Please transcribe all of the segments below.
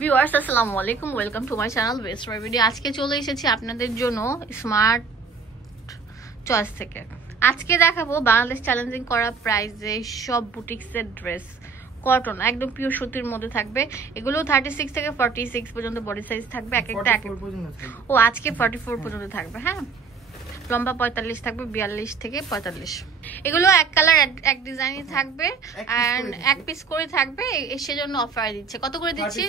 Viewers আসসালামু আলাইকুম, welcome to my channel West video. আজকে চলে এসেছি আপনাদের জন্য স্মার্ট চয়েস থেকে। আজকে দেখাবো বাংলাদেশ চ্যালেঞ্জিং করা প্রাইসে সব বুটিক্সের ড্রেস, কটন একদম পিওর সুতির মধ্যে থাকবে। এগুলো 36 থেকে 46 পর্যন্ত বডি সাইজ থাকবে, এক একটা ও আজকে 44 পর্যন্ত থাকবে। হ্যাঁ, লম্বা 45 থাকবে, 42 থেকে 45। এগুলো এক কালার এক ডিজাইনই থাকবে এন্ড এক পিস করে থাকবে। সেজন্য অফার দিচ্ছে। কত করে দিচ্ছি?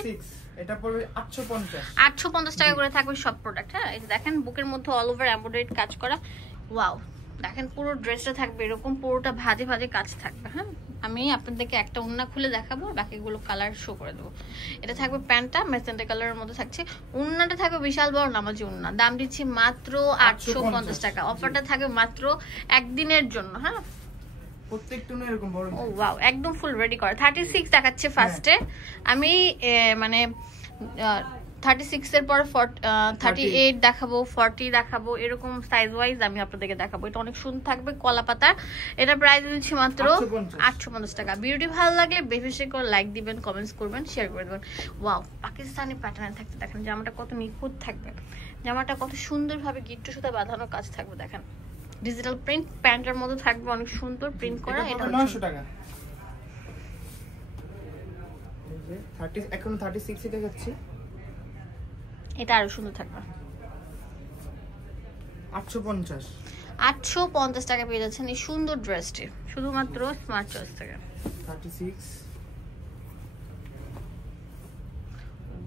এটা পড়বে 850 850 টাকা করে থাকবে সব প্রোডাক্ট। হ্যাঁ, এই দেখেন বুকের মধ্যে অল ওভার এমব্রয়ডারি কাজ করা। ওয়াও, দেখেন পুরো ড্রেসটা থাকবে এরকম, পুরোটা ভাজে ভাজে কাজ থাকবে। হ্যাঁ, আমি আপনাদেরকে একটা ওন্না খুলে দেখাবো, বাকিগুলো কালার শো করে দেবো। এটা থাকবে প্যান্টটা ম্যাজেন্টা কালারের মধ্যে থাকছে, ওন্নাটা থাকবে বিশাল বড় নামাজি ওন্না। দাম দিচ্ছি মাত্র 850 টাকা। অফারটা থাকবে মাত্র একদিনের জন্য। হ্যাঁ, প্রত্যেকটা না এরকম বড়। ও ওয়াও, একদম ফুল রেডি করা। 36 দেখাচ্ছে ফার্স্টে, আমি মানে 36 এর পর 38 দেখাবো, 40 দেখাবো, এরকম সাইজ ওয়াইজ আমি আপনাদেরকে দেখাবো। এটা অনেক সুন্দর থাকবে, কলা পাতা। এটা প্রাইস দিচ্ছি মাত্র 850 টাকা। ভিডিওটি ভালো লাগলে বেশি করে লাইক দিবেন, কমেন্টস করবেন, শেয়ার করে দেবেন। ওয়াও, পাকিস্তানি প্যাটার্নে থাকতে দেখেন জামাটা কত নিখুঁত থাকবে, জামাটা কত সুন্দরভাবে গিট্টু সুতা বাঁধানো কাজ থাকবে। দেখেন ডিজিটাল প্রিন্ট, প্যান্টের মধ্যে থাকবে অনেক সুন্দর প্রিন্ট করা। এটা 900 টাকা। এখন 36 এ দেখাচ্ছি, এটা আরো সুন্দর থাকবে। 850 টাকা পেয়ে যাচ্ছেন এই সুন্দর ড্রেসটি শুধুমাত্র স্মার্ট চয়েস থেকে। 36।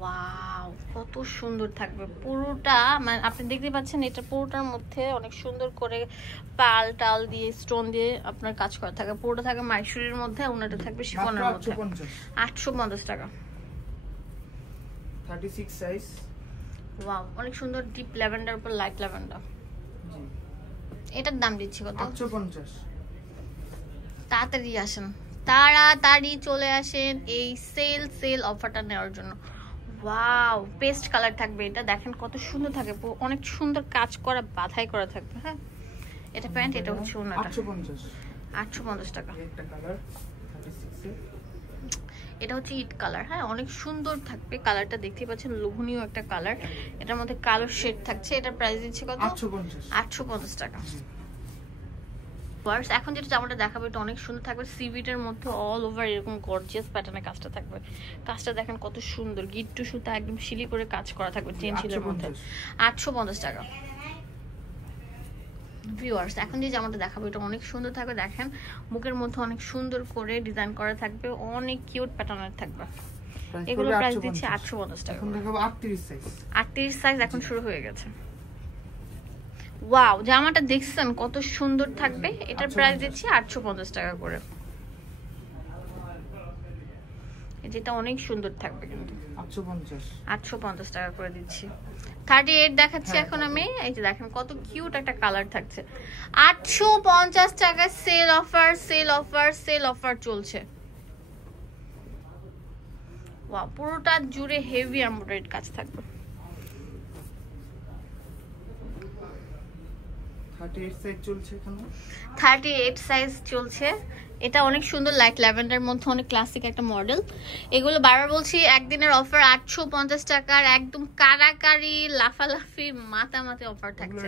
ওয়াও, কত সুন্দর থাকবে পুরোটা। মানে আপনি দেখতে পাচ্ছেন এটা পুরোটার মধ্যে অনেক সুন্দর করে পাল টাল দিয়ে স্টোন দিয়ে আপনার কাজ করা থাকে। পুরোটা থাকবে মাইসুরির মধ্যে, ওনাটা থাকবে শিফনের মধ্যে। 850 টাকা। 36 সাইজ। ওয়াও, অনেক সুন্দর ডিপ ল্যাভেন্ডার উপর লাইট ল্যাভেন্ডার। জি, এটার দাম দিচ্ছি কত? 850। তাড়াতাড়ি আসেন, তাড়াতাড়ি চলে আসেন এই সেল অফারটা নেওয়ার জন্য। ওয়াও, পেস্ট কালার থাকবে। এটা দেখেন কত সুন্দর থাকে, অনেক সুন্দর কাজ করা বাধাই করা থাকবে। হ্যাঁ, এটা প্যান্ট, এটা হচ্ছে ওনাটা। 850 টাকা। একটা কালার 36 এ। এটা হচ্ছে ইট কালার। হ্যাঁ, অনেক সুন্দর থাকবে কালারটা, দেখতে পাচ্ছেন লোভনীয় একটা কালার। এটার মধ্যে কালো শেড থাকছে। এটার প্রাইস দিচ্ছে কত? 850 টাকা। এখন যেটা জামাটা দেখাবো এটা অনেক সুন্দর থাকবে, সিভিটের মধ্যে অল ওভার এরকম গর্জিয়াস প্যাটার্নে কাজটা থাকবে। কাজটা দেখেন কত সুন্দর, গিট্টু সুতা একদম শিলি করে কাজ করা থাকবে টেনশিলের মধ্যে। 850 টাকা। ভিউয়ার্স, এখন যে জামাটা দেখাবো এটা অনেক সুন্দর থাকবে। দেখেন বুকের মধ্যে অনেক সুন্দর করে ডিজাইন করা থাকবে, অনেক কিউট প্যাটার্নের থাকবে। এগুলো প্রাইস দিচ্ছে 850 টাকা। এখন দেখাবো 38 সাইজ। 38 সাইজ এখন শুরু হয়ে গেছে। ওয়াও, জামাটা দেখছেন কত সুন্দর থাকবে। এটার প্রাইস দিচ্ছি 850 টাকা করে। যেটা অনেক সুন্দর থাকবে কিন্তু 850 টাকা করে দিচ্ছি। 38 দেখাচ্ছি এখন আমি। এই যে দেখেন কত কিউট একটা কালার থাকছে। 850 টাকা sale offer, sale offer, sale offer চলছে। ওয়াও, পুরোটা জুড়ে হেভি এমব্রয়ডারি কাজ থাকবে। 38 সাইজ চলছে এখানে। 38 সাইজ চলছে। এটা অনেক সুন্দর লাইট ল্যাভেন্ডার মধ্যে, অনেক ক্লাসিক একটা মডেল। এগুলো বারবার বলছি একদিনের অফার 850 টাকার, একদম কারাকারি লাফালাফি মাতামাতি অফার থাকছে।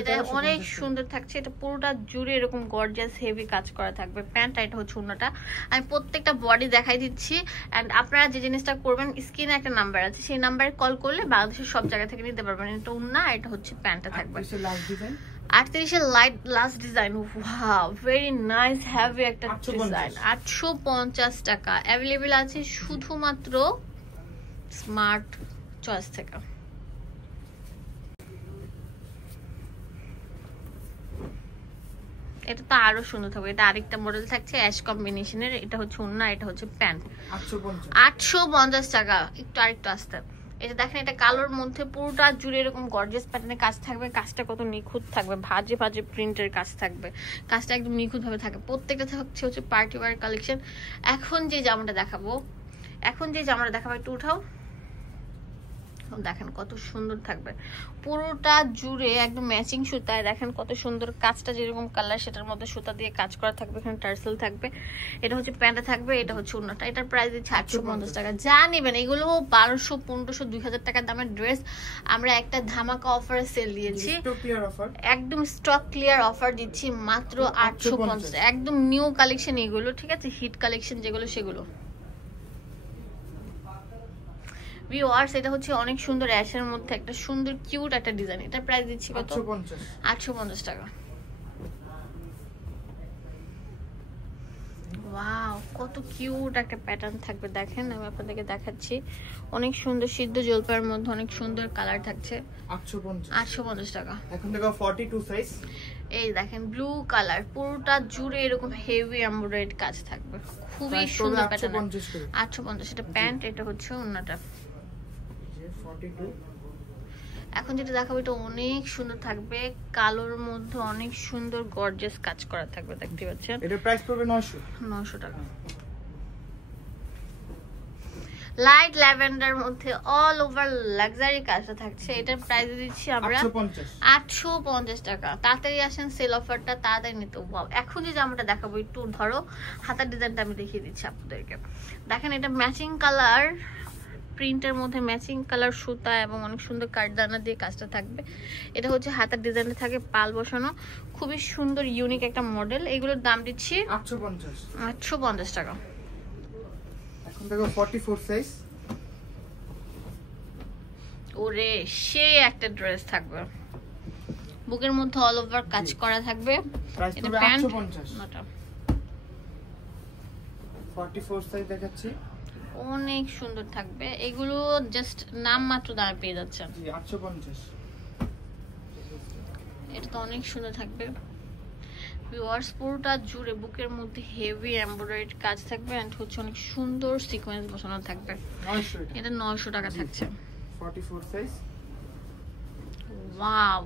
এটা অনেক সুন্দর থাকছে। এটা পুরোটা জুড়ে এরকম গর্জিয়াস হেভি কাজ করা থাকবে। প্যান্ট, এটা হচ্ছে ওন্নাটা। আমি প্রত্যেকটা বডি দেখাই দিচ্ছি এন্ড আপনারা যে জিনিসটা করবেন, স্ক্রিনে একটা নাম্বার আছে, সেই নাম্বারে কল করলে বাংলাদেশের সব জায়গা থেকে নিতে পারবেন। এটা ওন্না, এটা হচ্ছে প্যান্টটা থাকবে। 38 এর light last design. Wow, very nice heavy একটা ডিজাইন। 850 টাকা। অ্যাভেলেবল আছে শুধুমাত্র স্মার্ট চয়েস থেকে। এটা তো আরো সুন্দর থাকবে। এটা আরেকটা মডেল থাকছে অ্যাশ কম্বিনেশনের। এটা হচ্ছে ওন্না, এটা হচ্ছে প্যান্ট। 850 টাকা। একটু আরেকটু আসতে। এটা দেখেন, এটা কালোর মধ্যে পুরোটা জুড়ে এরকম গর্জিয়াস প্যাটার্নে কাজ থাকবে। কাজটা কত নিখুঁত থাকবে, ভাজে ভাজে প্রিন্টের কাজ থাকবে। কাজটা একদম নিখুঁত ভাবে থাকবে। প্রত্যেকটা থাকছে হচ্ছে পার্টি ওয়্যার কালেকশন। এখন যে জামাটা দেখাবো একটু উঠাও। দেখেন কত সুন্দর থাকবে, পুরোটা জুড়ে একদম ম্যাচিং সুতায়। দেখেন কত সুন্দর, কাজটা যেরকম কালার সেটার মধ্যে সুতা দিয়ে কাজ করা থাকবে, এখানে টার্সেল থাকবে। এটা হচ্ছে প্যান্টে থাকবে, এটা হচ্ছে ওড়নাটা। এটার প্রাইস দিচ্ছে 850 টাকা। যা নেবেন এগুলো 1200, 1500, 2000 টাকার দামের ড্রেস আমরা একটা ধামাকা অফারে সেল দিয়েছি, একদম স্টক ক্লিয়ার অফার দিচ্ছি মাত্র 850। একদম নিউ কালেকশন এগুলো, ঠিক আছে, হিট কালেকশন যেগুলো সেগুলো। ভিউয়ার্স এটা হচ্ছে অনেক সুন্দর অ্যাশের মধ্যে একটা সুন্দর কিউট একটা ডিজাইন। এটার প্রাইস দিচ্ছি কত? 850 টাকা। ওয়াও কত কিউট একটা প্যাটার্ন থাকবে, দেখেন আমি আপনাদেরকে দেখাচ্ছি। অনেক সুন্দর সিদ্ধ জলপাইয়ের মধ্যে অনেক সুন্দর কালার থাকছে। 850 টাকা। এখন দেখো 42 সাইজ। এই দেখেন ব্লু কালার, পুরোটা জুড়ে এরকম হেভি এমব্রয়ডারি কাজ থাকবে, খুবই সুন্দর প্যাটার্ন। 850। এটা প্যান্ট, এটা হচ্ছে ওড়নাটা। এখন যেটা দেখাবো এটা অনেক সুন্দর থাকবে, কালোর মধ্যে অনেক সুন্দর গর্জিয়াস কাজ করা থাকবে, দেখতে পাচ্ছেন। এটার প্রাইস পড়বে 900 টাকা। লাইট ল্যাভেন্ডার মধ্যে অল ওভার লাক্সারি কাজটা থাকছে। এটার প্রাইস দিচ্ছি আমরা 850 টাকা। তাড়াতাড়ি আসেন, সেল অফারটা তাড়াতাড়ি নিতে। ওয়াও, এখন যে জামাটা দেখাবো একটু ধরো, হাতার ডিজাইনটা আমি দেখিয়ে দিচ্ছি আপনাদেরকে। দেখেন এটা ম্যাচিং কালার প্রিন্টের মধ্যে, ম্যাচিং কালার সুতা এবং অনেক সুন্দর কাঠদানা দিয়ে কাজটা থাকবে। এটা হচ্ছে হাতার ডিজাইনে থাকে পাল বসানো, খুবই সুন্দর ইউনিক একটা মডেল। এগুলোর দাম দিচ্ছি 850 টাকা। এখন দেখো 44 সাইজ। ওরে সে একটা ড্রেস থাকবে, বুকের মধ্যে অল ওভার কাজ করা থাকবে। এটা প্যান্ট 44 সাইজ দেখাচ্ছি, অনেক সুন্দর থাকবে। এগুলো জাস্ট নাম মাত্র দামে পেয়ে যাচ্ছেন। 850। এটা তো অনেক সুন্দর থাকবে। ভিউয়ার্স পুরোটা জুড়ে বুকের মধ্যে হেভি এমব্রয়ডারি কাজ থাকবে এন্ড হচ্ছে অনেক সুন্দর সিকোয়েন্স বসানো থাকবে। 900। এটা 900 টাকা থাকছে। 44 সাইজ। ওয়াও,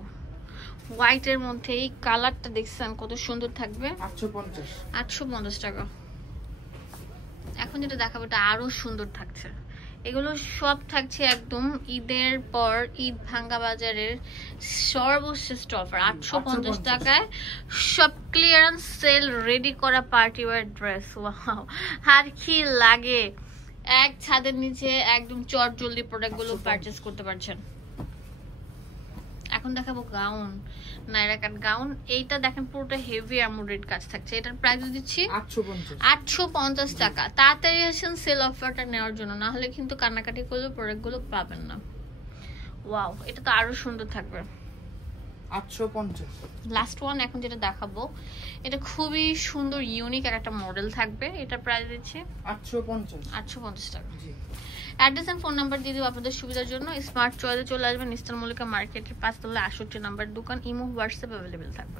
হোয়াইটের মধ্যে এই কালারটা দেখছেন কত সুন্দর থাকবে। 850 টাকা। এখন যেটা দেখাবো এটা আরো সুন্দর থাকছে। এগুলো সব থাকছে একদম ঈদের পর ঈদ ভাঙ্গা বাজারের সর্বশ্রেষ্ঠ অফার। 850 টাকায় সব ক্লিয়ারেন্স সেল রেডি করা পার্টি ওয়্যার ড্রেস। ওয়াও, আর কি লাগে, এক ছাদের নিচে একদম চট জলদি প্রোডাক্টগুলো পারচেজ করতে পারছেন। এখন দেখাবো গাউন, নাইরা কাট গাউন। এইটা দেখেন পুরোটা হেভি এমব্রয়ডারি কাজ থাকছে। এটার প্রাইস দিচ্ছি 850 টাকা। তাড়াতাড়ি আসেন সেল অফারটা নেওয়ার জন্য, না হলে কিন্তু কান্নাকাটি করলে প্রোডাক্টগুলো পাবেন না। ওয়াও, এটা তো আরো সুন্দর থাকবে। 850। লাস্ট ওয়ান এখন যেটা দেখাবো এটা খুবই সুন্দর ইউনিক একটা মডেল থাকবে। এটা প্রাইস দিচ্ছি 850 টাকা। অ্যাড্রেস এন্ড ফোন নাম্বার দিয়ে দেবো আপনাদের সুবিধার জন্য। স্মার্ট চয়েসে চলে আসবেন, ইস্টার্ন মল্লিকা মার্কেটের 5 তলায় 68 নাম্বার দোকান। ইমো হোয়াটসঅ্যাপ অ্যাভেলেবেল থাকবে।